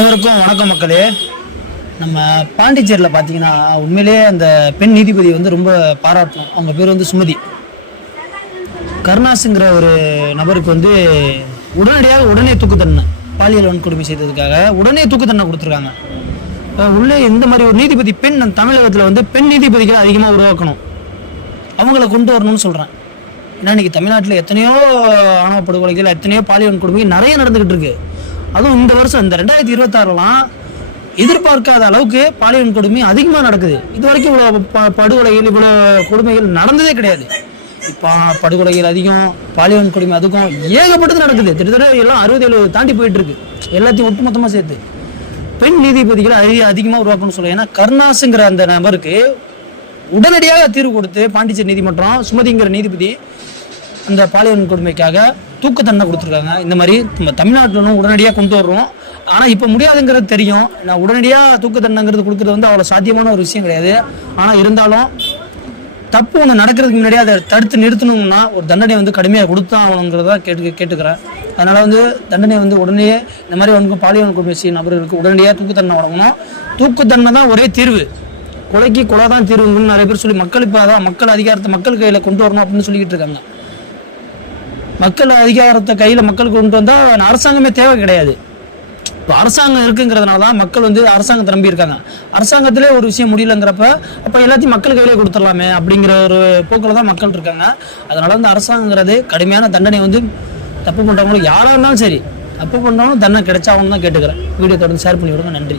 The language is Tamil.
அனைவருக்கும் வணக்கம் மக்களே. நம்ம பாண்டிச்சேரியில் பார்த்தீங்கன்னா உண்மையிலேயே அந்த பெண் நீதிபதி வந்து ரொம்ப பாராட்டணும். அவங்க பேர் வந்து சுமதி. கருணாஸுங்கிற ஒரு நபருக்கு வந்து உடனே தூக்கு தண்டனை, பாலியல் வன்கொடுமை செய்ததுக்காக உடனே தூக்கு தண்டனை கொடுத்துருக்காங்க. உள்ளே இந்த மாதிரி ஒரு நீதிபதி பெண் தமிழகத்தில் வந்து பெண் நீதிபதிகளை அதிகமாக உருவாக்கணும், அவங்கள கொண்டு வரணும்னு சொல்கிறேன். ஏன்னா இன்றைக்கி தமிழ்நாட்டில் எத்தனையோ ஆணவ படுகொலைகள், எத்தனையோ பாலியல் வன்கொடுமை நிறைய நடந்துக்கிட்டு இருக்கு. அதுவும் இந்த வருஷம் இந்த 2026 எதிர்பார்க்காத அளவுக்கு பாலியல் கொடுமை அதிகமாக நடக்குது. இது வரைக்கும் இவ்வளோ படுகொலைகள், இவ்வளோ கொடுமைகள் நடந்ததே கிடையாது. இப்போ படுகொலைகள் அதிகம், பாலியல் கொடுமை அதுக்கும் ஏகப்பட்டது நடக்குது. கிட்டத்தட்ட எல்லாம் 60-70 தாண்டி போயிட்டு இருக்கு. எல்லாத்தையும் ஒட்டுமொத்தமாக சேர்த்து பெண் நீதிபதிகளை அதிகமாக உருவாக்கணும்னு சொல்லுவேன். ஏன்னா கருணாஸுங்கிற அந்த நபருக்கு உடனடியாக தீர்வு கொடுத்து பாண்டிச்சேரி நீதிமன்றம் சுமதிங்கிற நீதிபதி அந்த பாலியல் கொடுமைக்காக தூக்கு தண்டனை கொடுத்துருக்காங்க. இந்த மாதிரி நம்ம தமிழ்நாட்டிலும் உடனடியாக கொண்டு வர்றோம். ஆனால் இப்போ முடியாதுங்கிறது தெரியும். நான் உடனடியாக தூக்கு தண்டனைங்கிறது கொடுக்குறது வந்து அவ்வளோ சாத்தியமான ஒரு விஷயம் கிடையாது. ஆனால் இருந்தாலும் தப்பு ஒன்று நடக்கிறதுக்கு முன்னாடியே அதை தடுத்து நிறுத்தணும்னா ஒரு தண்டனை வந்து கடுமையாக கொடுத்தான் ஆகணுங்கிறத கேட்டுக்கிறேன். அதனால் வந்து தண்டனை வந்து உடனே இந்த மாதிரி வந்து பாலியல் கொடுமை செய்யும் நபர்களுக்கு உடனடியாக தூக்கு தண்டனை வழங்கணும். தூக்கு தண்டனை தான் ஒரே தீர்வு, கொலைக்கு கொலை தான் தீர்வுன்னு நிறைய பேர் சொல்லி மக்கள் இப்போ அதான் மக்கள் அதிகாரத்தை மக்கள் கையில் கொண்டு வரணும் அப்படின்னு சொல்லிக்கிட்டு இருக்காங்க. மக்கள் அதிகாரத்தை கையில் மக்களுக்கு கொண்டு வந்தால் அரசாங்கமே தேவை கிடையாது. இப்போ அரசாங்கம் இருக்குங்கிறதுனால தான் மக்கள் வந்து அரசாங்கத்தை நம்பி இருக்காங்க. அரசாங்கத்திலே ஒரு விஷயம் முடியலங்கிறப்ப அப்போ எல்லாத்தையும் மக்கள் கையிலே கொடுத்துடலாமே அப்படிங்கிற ஒரு போக்கில் தான் மக்கள் இருக்காங்க. அதனால வந்து அரசாங்கங்கிறது கடுமையான தண்டனை வந்து தப்பு பண்ணுறவங்களும் யாராக இருந்தாலும் சரி, தப்பு பண்ணுறவங்களும் தண்டனை கிடைச்சாகணும்னு தான் கேட்டுக்கிறேன். வீடியோ தொடர்ந்து ஷேர் பண்ணி விடுங்க. நன்றி.